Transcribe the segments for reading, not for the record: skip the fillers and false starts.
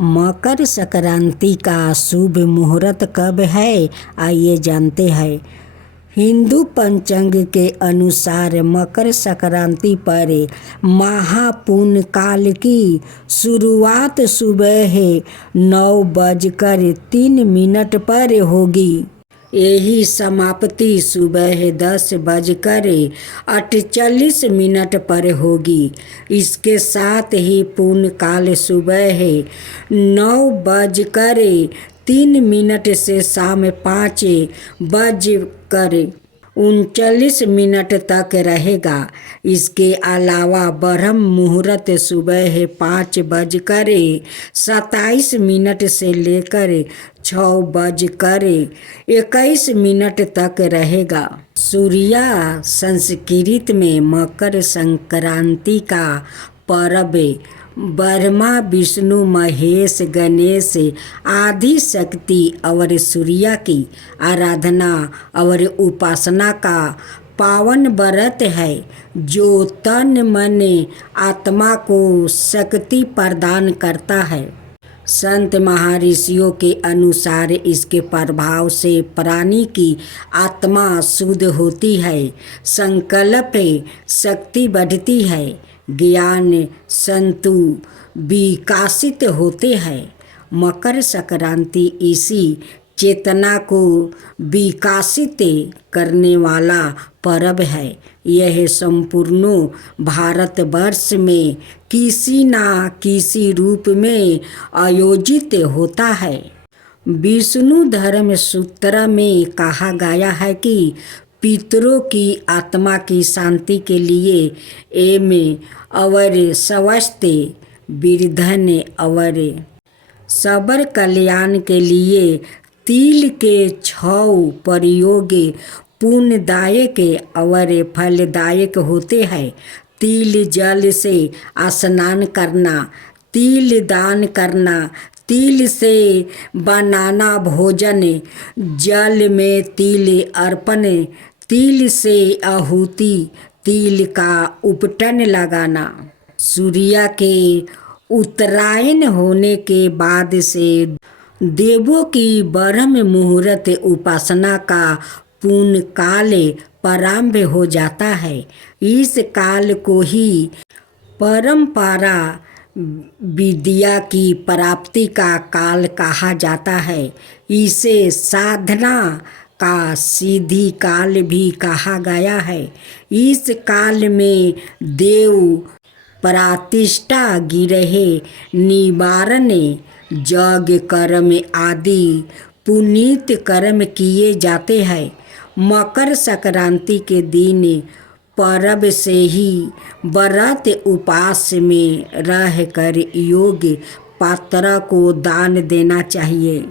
मकर संक्रांति का शुभ मुहूर्त कब है, आइए जानते हैं। हिंदू पंचांग के अनुसार मकर संक्रांति पर महापूर्ण काल की शुरुआत सुबह 9:03 पर होगी। यही समाप्ति सुबह 10:48 पर होगी। इसके साथ ही पूर्ण काल सुबह 9:03 से शाम 5:39 तक रहेगा। इसके अलावा ब्रह्म मुहूर्त सुबह 5:27 से लेकर 6:21 तक रहेगा। सूर्य संस्कृत में मकर संक्रांति का पर्व ब्रह्मा विष्णु महेश गणेश आदि शक्ति और सूर्य की आराधना और उपासना का पावन व्रत है, जो तन मन आत्मा को शक्ति प्रदान करता है। संत महर्षियों के अनुसार इसके प्रभाव से प्राणी की आत्मा शुद्ध होती है, संकल्प शक्ति बढ़ती है, ज्ञान संतु विकासित होते हैं। मकर संक्रांति इसी चेतना को विकासित करने वाला पर्व है। यह संपूर्ण भारतवर्ष में किसी न किसी रूप में आयोजित होता है। विष्णु धर्म सूत्र में कहा गया है कि पितरों की आत्मा की शांति के लिए एम और स्वस्थ वृद्धन और सबर कल्याण के लिए तिल के 6 प्रयोग पुण्यदायक और फलदायक होते हैं। तिल जल से स्नान करना, तिल दान करना, तिल से बनाना भोजन, जल में तिल अर्पण, तिल से आहुति, तिल का उपटन लगाना। सूर्य के उत्तरायण होने के बाद से देवों की ब्रह्म मुहूर्त उपासना का पूर्ण काल प्रारंभ हो जाता है। इस काल को ही परंपरा विद्या की प्राप्ति का काल कहा जाता है। इसे साधना का सिद्धि काल भी कहा गया है। इस काल में देव प्रतिष्ठा, गिरह निवारण, यज्ञ कर्म आदि पुनीत कर्म किए जाते हैं। मकर संक्रांति के दिन पर्व से ही व्रत उपास में रहकर योग्य पात्र को दान देना चाहिए।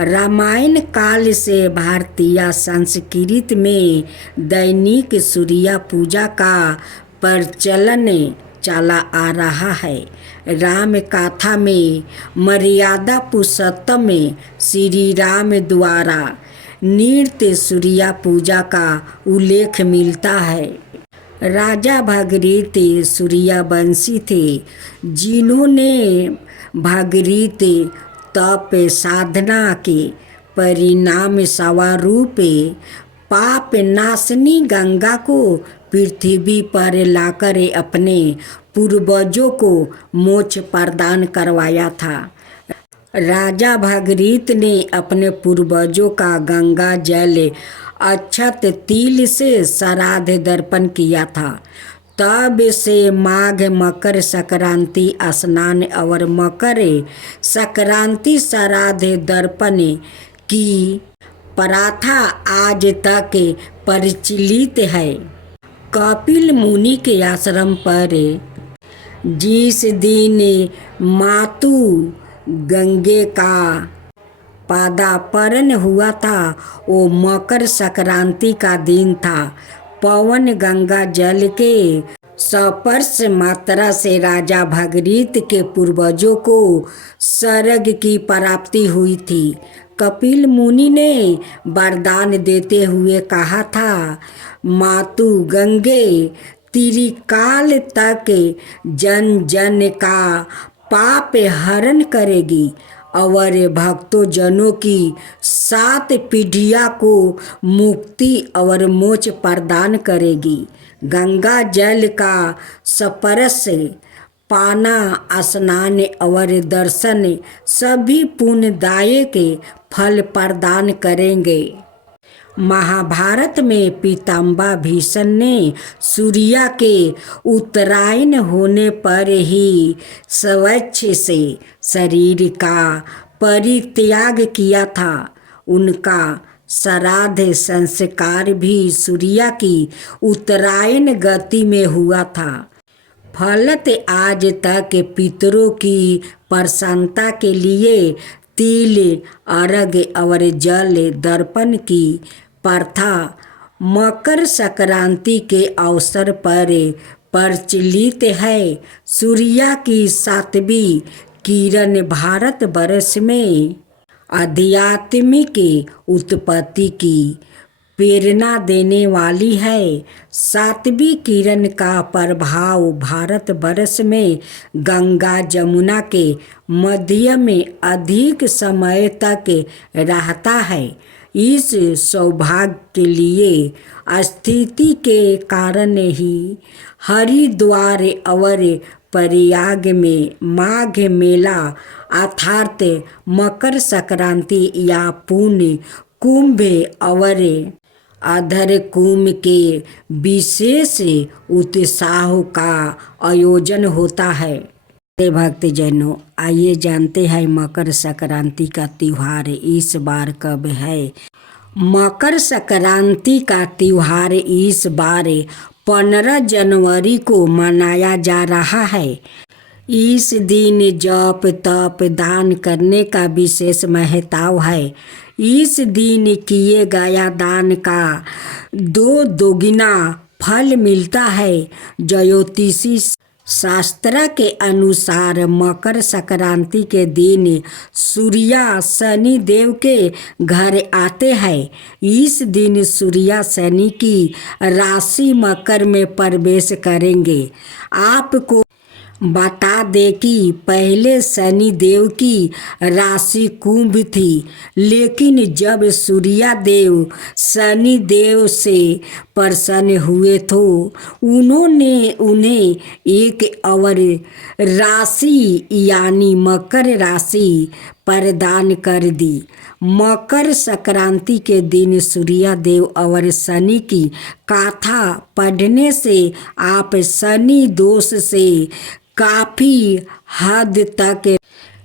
रामायण काल से भारतीय संस्कृति में दैनिक सूर्य पूजा का प्रचलन चला आ रहा है। राम कथा में मर्यादा पुरुषोत्तम में श्री राम द्वारा नृत्य सूर्य पूजा का उल्लेख मिलता है। राजा भागीरथ सूर्यवंशी थे, जिन्होंने भागीरथ तप साधना के परिणाम स्वरूप पाप नाशनी गंगा को पृथ्वी पर लाकर अपने पूर्वजों को मोक्ष प्रदान करवाया था। राजा भागीरथ ने अपने पूर्वजों का गंगा जल अक्षत तिल से श्राद्ध दर्पण किया था। तब से माघ मकर संक्रांति स्नान और मकर संक्रांति श्राद्ध दर्पण की प्रथा आज तक प्रचलित है। कपिल मुनि के आश्रम पर जिस दिन मातु गंगे का पदार्पण हुआ था, वो मकर संक्रांति का दिन था। पवन गंगा जल के स्पर्श मात्रा से राजा भागीरथ के पूर्वजों को स्वर्ग की प्राप्ति हुई थी। कपिल मुनि ने वरदान देते हुए कहा था, मातु गंगे त्रिकाल तक जन जन का पाप हरण करेगी और भक्तों जनों की 7 पीढ़ियों को मुक्ति और मोक्ष प्रदान करेगी। गंगा जल का स्पर्श पाना, स्नान और दर्शन सभी पुण्यदायक फल प्रदान करेंगे। महाभारत में पितामह भीष्म ने सूर्य के उत्तरायण होने पर ही स्वच्छ से शरीर का परित्याग किया था। उनका श्राद्ध संस्कार भी सूर्य की उत्तरायण गति में हुआ था। फलत आज तक पितरों की प्रसन्नता के लिए तिल, अर्घ्य और जल दर्पण की प्रथा मकर संक्रांति के अवसर पर प्रचलित है। सूर्य की 7वीं किरण भारत वर्ष में आध्यात्मिक उत्पत्ति की प्रेरणा देने वाली है। 7वीं किरण का प्रभाव भारत वर्ष में गंगा जमुना के मध्य में अधिक समय तक रहता है। इस सौभाग्य के लिए स्थिति के कारण ही हरिद्वार और प्रयाग में माघ मेला अर्थात मकर संक्रांति या पुण्य कुंभ और अधर कुंभ के विशेष उत्साह का आयोजन होता है। भक्तजनों, आइए जानते हैं मकर संक्रांति का त्योहार इस बार कब है। मकर संक्रांति का त्योहार इस बार 15 जनवरी को मनाया जा रहा है। इस दिन जप तप दान करने का विशेष महत्व है। इस दिन किए गया दान का दोगुना फल मिलता है। ज्योतिषी शास्त्र के अनुसार मकर संक्रांति के दिन सूर्य शनि देव के घर आते हैं। इस दिन सूर्य शनि की राशि मकर में प्रवेश करेंगे। आपको बता दे कि पहले शनि देव की राशि कुंभ थी, लेकिन जब सूर्य देव शनि देव से प्रसन्न हुए तो उन्होंने उन्हें एक और राशि यानी मकर राशि प्रदान कर दी। मकर संक्रांति के दिन सूर्य देव और शनि की कथा पढ़ने से आप शनि दोष से काफ़ी हद तक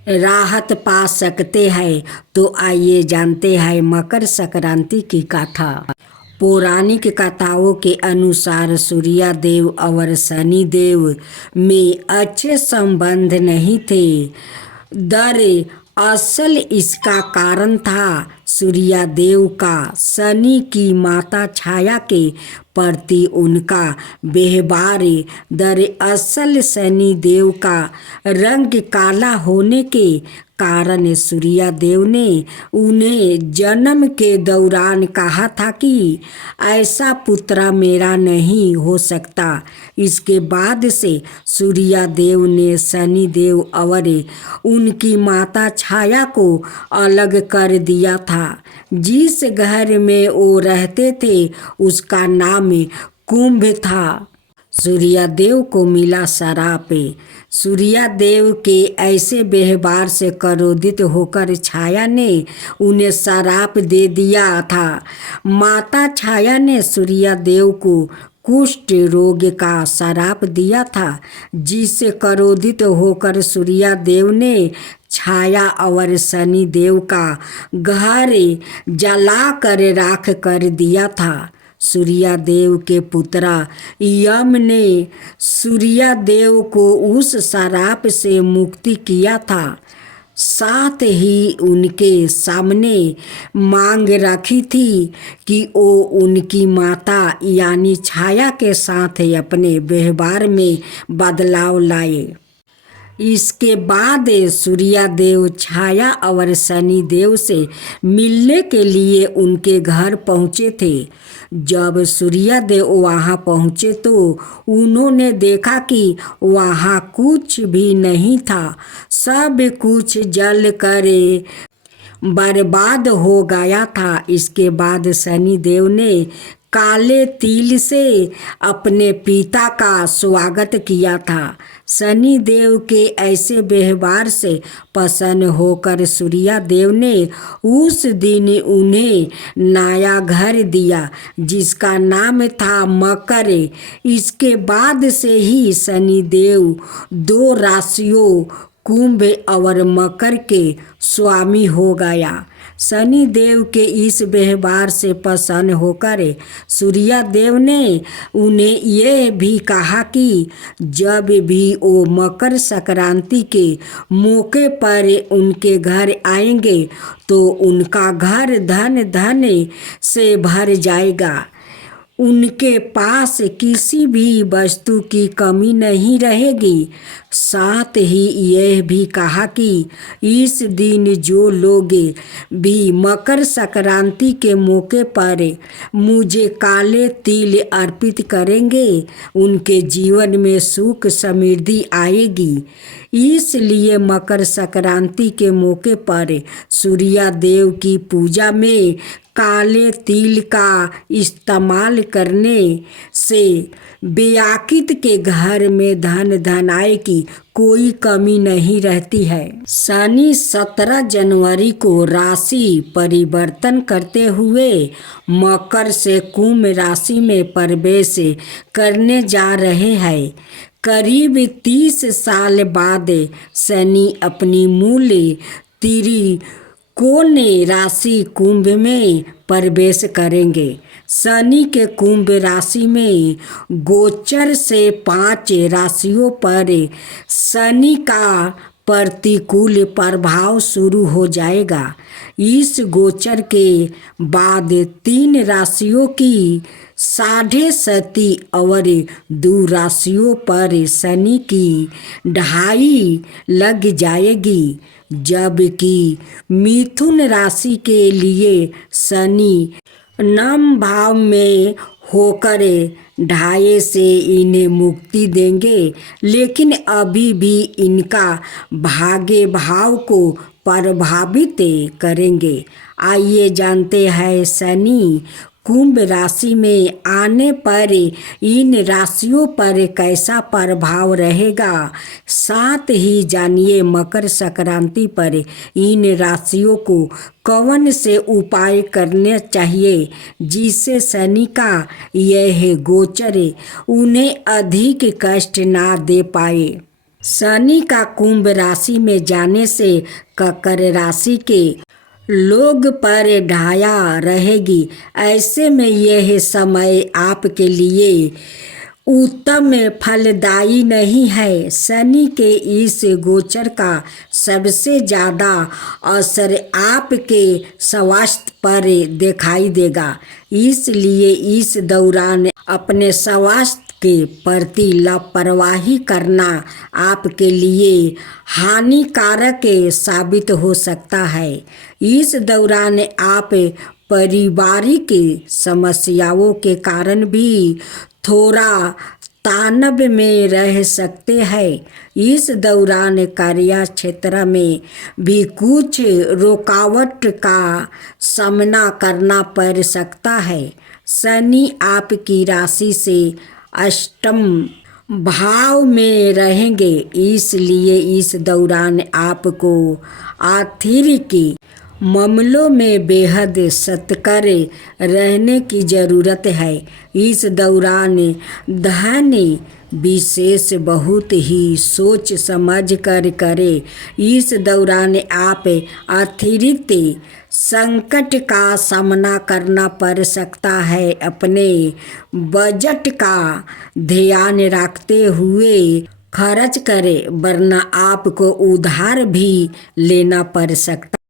राहत पा सकते हैं। तो आइए जानते हैं मकर संक्रांति की कथा। पौराणिक कथाओं के अनुसार सूर्य देव और शनि देव में अच्छे संबंध नहीं थे। दरअसल इसका कारण था सूर्य देव का शनि की माता छाया के प्रति उनका व्यवहार। दरअसल शनि देव का रंग काला होने के कारण सूर्य देव ने उन्हें जन्म के दौरान कहा था कि ऐसा पुत्र मेरा नहीं हो सकता। इसके बाद से सूर्य देव ने शनि देव और उनकी माता छाया को अलग कर दिया था। जिस घर में वो रहते थे उसका नाम कुंभ था। सूर्य देव को मिला श्राप। सूर्य देव के ऐसे व्यवहार से क्रोधित होकर छाया ने उन्हें श्राप दे दिया था। माता छाया ने सूर्य देव को कुष्ठ रोग का श्राप दिया था, जिससे क्रोधित होकर सूर्य देव ने छाया और शनि देव का घर जलाकर राख कर दिया था। सूर्य देव के पुत्र यम ने सूर्य देव को उस श्राप से मुक्ति किया था। साथ ही उनके सामने मांग रखी थी कि वो उनकी माता यानी छाया के साथ अपने व्यवहार में बदलाव लाए। इसके बाद सूर्या देव छाया और शनि देव से मिलने के लिए उनके घर पहुँचे थे। जब सूर्या देव वहाँ पहुँचे तो उन्होंने देखा कि वहाँ कुछ भी नहीं था, सब कुछ जल कर बर्बाद हो गया था। इसके बाद शनि देव ने काले तिल से अपने पिता का स्वागत किया था। शनि देव के ऐसे व्यवहार से प्रसन्न होकर सूर्या देव ने उस दिन उन्हें नया घर दिया जिसका नाम था मकर। इसके बाद से ही शनि देव 2 राशियों कुंभ और मकर के स्वामी हो गया। शनि देव के इस व्यवहार से प्रसन्न होकर सूर्या देव ने उन्हें यह भी कहा कि जब भी वो मकर संक्रांति के मौके पर उनके घर आएंगे तो उनका घर धन धन से भर जाएगा, उनके पास किसी भी वस्तु की कमी नहीं रहेगी। साथ ही यह भी कहा कि इस दिन जो लोग भी मकर संक्रांति के मौके पर मुझे काले तिल अर्पित करेंगे उनके जीवन में सुख समृद्धि आएगी। इसलिए मकर संक्रांति के मौके पर सूर्या देव की पूजा में काले तिल का इस्तेमाल करने से व्याकित के घर में धन धनाय की कोई कमी नहीं रहती है। शनि 17 जनवरी को राशि परिवर्तन करते हुए मकर से कुंभ राशि में प्रवेश करने जा रहे हैं। करीब 30 साल बाद शनि अपनी मूल त्रिकोण राशि कुंभ में प्रवेश करेंगे। शनि के कुंभ राशि में गोचर से 5 राशियों पर शनि का प्रतिकूल प्रभाव शुरू हो जाएगा। इस गोचर के बाद 3 राशियों की 7.5 और 2 राशियों पर शनि की ढाई लग जाएगी, जबकि मिथुन राशि के लिए शनि नम भाव में होकर ढाई से इन्हें मुक्ति देंगे, लेकिन अभी भी इनका भाग्य भाव को प्रभावित करेंगे। आइए जानते हैं शनि कुंभ राशि में आने पर इन राशियों पर कैसा प्रभाव रहेगा। साथ ही जानिए मकर संक्रांति पर इन राशियों को कौन से उपाय करने चाहिए जिससे शनि का यह गोचर उन्हें अधिक कष्ट ना दे पाए। शनि का कुंभ राशि में जाने से मकर राशि के लोग पर ढाया रहेगी। ऐसे में यह समय आपके लिए उत्तम फलदायी नहीं है। शनि के इस गोचर का सबसे ज़्यादा असर आपके स्वास्थ्य पर दिखाई देगा, इसलिए इस दौरान अपने स्वास्थ्य के प्रति लापरवाही करना आपके लिए हानिकारक साबित हो सकता है। इस दौरान आप पारिवारिक समस्याओं के कारण भी थोड़ा तनाव में रह सकते हैं। इस दौरान कार्य क्षेत्र में भी कुछ रुकावट का सामना करना पड़ सकता है। शनि आपकी राशि से अष्टम भाव में रहेंगे, इसलिए इस दौरान आपको आर्थिक मामलों में बेहद सतर्क रहने की ज़रूरत है। इस दौरान धन विशेष बहुत ही सोच समझ कर करें। इस दौरान आप अतिरिक्त संकट का सामना करना पड़ सकता है। अपने बजट का ध्यान रखते हुए खर्च करें, वरना आपको उधार भी लेना पड़ सकता है।